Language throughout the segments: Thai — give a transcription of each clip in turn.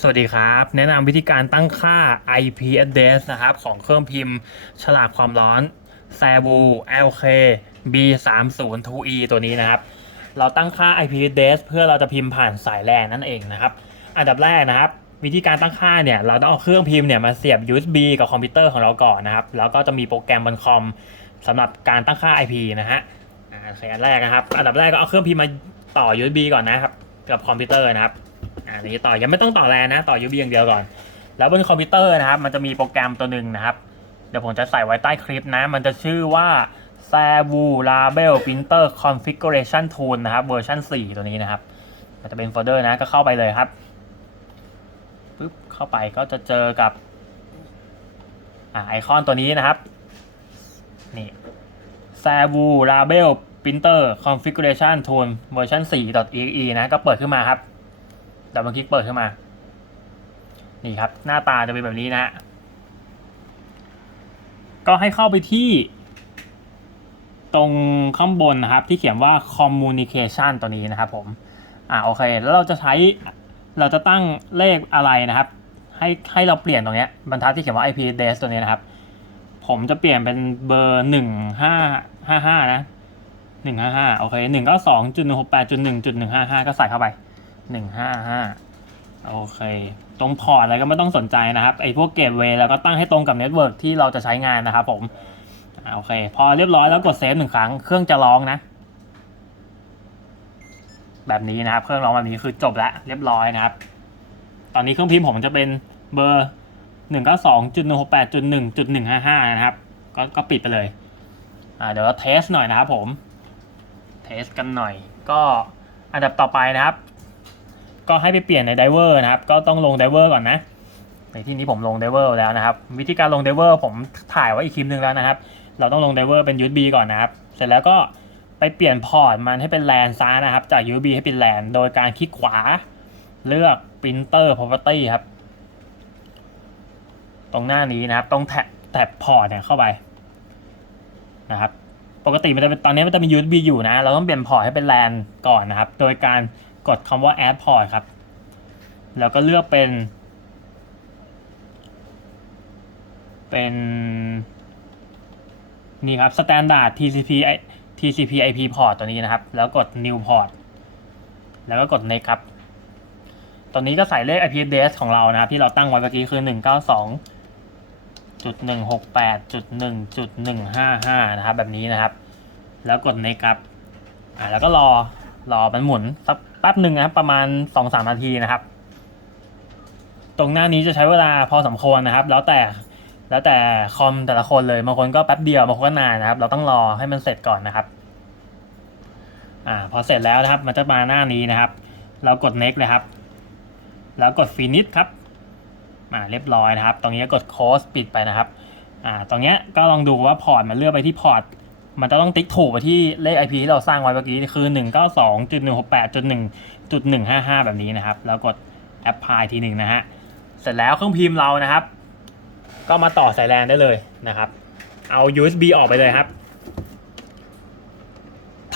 สวัสดีครับ แนะนำวิธีการตั้งค่า IP address นะครับ ของเครื่องพิมพ์ฉลากความร้อน s a v u LK B302E ตัวนี้นะครับ เราตั้งค่า IP address เพื่อเราจะพิมพ์ผ่านสายแลนนั่นเองนะครับ อันดับแรกนะครับ วิธีการตั้งค่าเนี่ยเราต้องเอาเครื่องพิมพ์เนี่ยมาเสียบ USB กับคอมพิวเตอร์ของเราก่อนนะครับ แล้วก็จะมีโปรแกรมบนคอมสำหรับการตั้งค่า IP นะฮะอ่าโอเคอันแรกนะครับ อันดับแรกก็เอาเครื่องพิมพ์มาต่อ USB ก่อนนะครับ กับคอมพิวเตอร์นะครับ อ่านี้ต่อยังไม่ต้องต่อแลนนะ ต่อ USB อย่างเดียวก่อน แล้วบนคอมพิวเตอร์นะครับ มันจะมีโปรแกรมตัวหนึ่งนะครับ เดี๋ยวผมจะใส่ไว้ใต้คลิปนะ มันจะชื่อว่า s a v u Label Printer Configuration Tool นะครับเวอร์ชัน4 ตัวนี้นะครับมันจะเป็นโฟลเดอร์นะก็เข้าไปเลยครับปึ๊บเข้าไปก็จะเจอกับอ่าไอคอนตัวนี้นะครับนี่ s a v u Label Printer Configuration Tool เวอร์ชัน 4.exe นะ ก็เปิดขึ้นมาครับ ดับเบิลคลิกเปิดขึ้นมา นี่ครับ หน้าตาจะเป็นแบบนี้นะฮะ ก็ให้เข้าไปที่ ตรงข้างบนนะครับ ที่เขียนว่า communication ตัวนี้นะครับผม อ่าโอเค แล้วเราจะใช้ เราจะตั้งเลขอะไรนะครับ ให้ให้เราเปลี่ยนตรงเนี้ยบรรทัดที่เขียนว่า IP address ตัวนี้นะครับ ผมจะเปลี่ยนเป็นเบอร์หนึ่งห้าห้าห้านะหนึ่งห้าห้าโอเคหนึ่งก็สองจุดหนึ่งหกแปดจุดหนึ่งจุดหนึ่งห้าห้าก็ใส่เข้าไป หนึ่งห้าห้าโอเค ตรงพอร์ตอะไรก็ไม่ต้องสนใจนะครับ ไอ้พวกเกตเวย์แล้วก็ตั้งให้ตรงกับเน็ตเวิร์กที่เราจะใช้งานนะครับผมโอเค พอเรียบร้อยแล้วกดเซฟหนึ่งครั้ง เครื่องจะร้องนะ แบบนี้นะครับ เครื่องร้องแบบนี้คือจบแล้วเรียบร้อยนะครับ ตอนนี้เครื่องพิมพ์ผมจะเป็นเบอร์หนึ่งเก้าสองจุดหนึ่งหกแปดจุดหนึ่งจุดหนึ่งห้าห้านะครับ ก็ก็ปิดไปเลย อ่า เดี๋ยวเราเทสหน่อยนะครับผม เทสกันหน่อย ก็อันดับต่อไปนะครับ ก็ให้ไปเปลี่ยนในไดเวอร์นะครับ ก็ต้องลงไดเวอร์ก่อนนะในที่นี้ผมลงไดเวอร์แล้วนะครับ วิธีการลงไดเวอร์ผมถ่ายไว้อีกคลิปหนึ่งแล้วนะครับ เราต้องลงไดเวอร์เป็น USB ก่อนนะครับ เสร็จแล้วก็ไปเปลี่ยนพอร์ตมันให้เป็นแลนซ้ายนะครับ จาก USB ให้เป็นแลนโดยการคลิกขวาเลือก Printer Property ครับ ตรงหน้านี้นะครับต้องแท็บแท็บพอร์ตเนี่ยเข้าไปนะครับ ปกติมันจะเป็นตอนนี้มันจะมี USB อยู่นะ เราต้องเปลี่ยนพอร์ตให้เป็น LAN ก่อนนะครับ โดยการ กดคำว่า add port ครับ แล้วก็เลือกเป็น เป็น นี่ครับ standard TCP I- TCP IP port ตัวนี้นะครับ แล้วกด new port แล้วก็กด next ครับ ตอนนี้ก็ใส่เลข IP address ของเรานะครับ ที่เราตั้งไว้เมื่อกี้คือ 192จุดหนึ่งหกแปดจุดหนึ่งจุดหนึ่งห้าห้านะครับ แบบนี้นะครับ แล้วกด next ครับ อ่าแล้วก็รอรอมันหมุนสัก ป๊บหนึ่งนะครับประมาณสองสามนาทีนะครับ ตรงหน้านี้จะใช้เวลาพอสมควรนะครับ แล้วแต่แล้วแต่คอมแต่ละคนเลยบางคนก็แป๊บเดียวบางคนก็นานนะครับ เราต้องรอให้มันเสร็จก่อนนะครับอ่าพอเสร็จแล้วนะครับ มันจะมาหน้านี้นะครับ เรากด next เลยครับ แล้วกด finish ครับอ่าเรียบร้อยนะครับ ตรงนี้ก็กด close ปิดไปนะครับอ่าตรงเนี้ยก็ลองดูว่าพอร์ตมันเลือกไปที่พอร์ต มันจะต้องติ๊กถูกไปที่เลข IP ที่เราสร้างไว้เมื่อกี้คือ 192.168.1.155 แบบนี้นะครับ แล้วกด apply ทีหนึ่งนะฮะ เสร็จแล้วเครื่องพิมพ์เรานะครับ ก็มาต่อสายแลนได้เลยนะครับ เอา USB ออกไปเลยครับ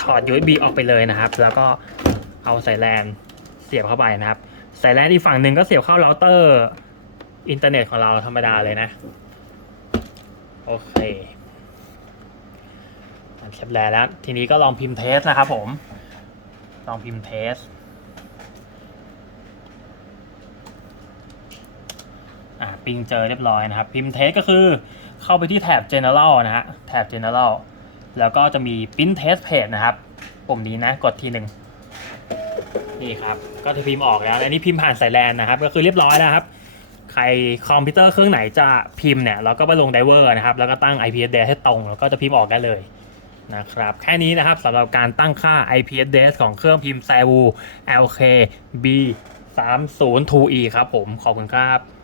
ถอด USB ออกไปเลยนะครับ แล้วก็เอาสายแลนเสียบเข้าไปนะครับ สายแลนอีกฝั่งหนึ่งก็เสียบเข้าเราเตอร์อินเทอร์เน็ตของเราธรรมดาเลยนะ โอเค เสียบแลนแล้ว ทีนี้ก็ลองพิมพ์เทสนะครับผม ลองพิมพ์เทสปิงเจอเรียบร้อยนะครับ พิมพ์เทสก็คือเข้าไปที่แถบ general นะฮะแถบ general แล้วก็จะมี print test page นะครับ ปุ่มนี้นะ กดทีหนึ่งนี่ครับ ก็จะพิมพ์ออกแล้ว อันนี้พิมพ์ผ่านสายแลนนะครับ ก็คือเรียบร้อยแล้วครับ ใครคอมพิวเตอร์เครื่องไหนจะพิมพ์เนี่ย เราก็ไปลงไดเวอร์นะครับ แล้วก็ตั้ง IP address ให้ตรง แล้วก็จะพิมพ์ออกได้เลย นะครับแค่นี้นะครับสำหรับการตั้งค่า IP address ของเครื่องพิมพ์ s a v u LK B 3 0 2E ครับผม ขอบคุณครับ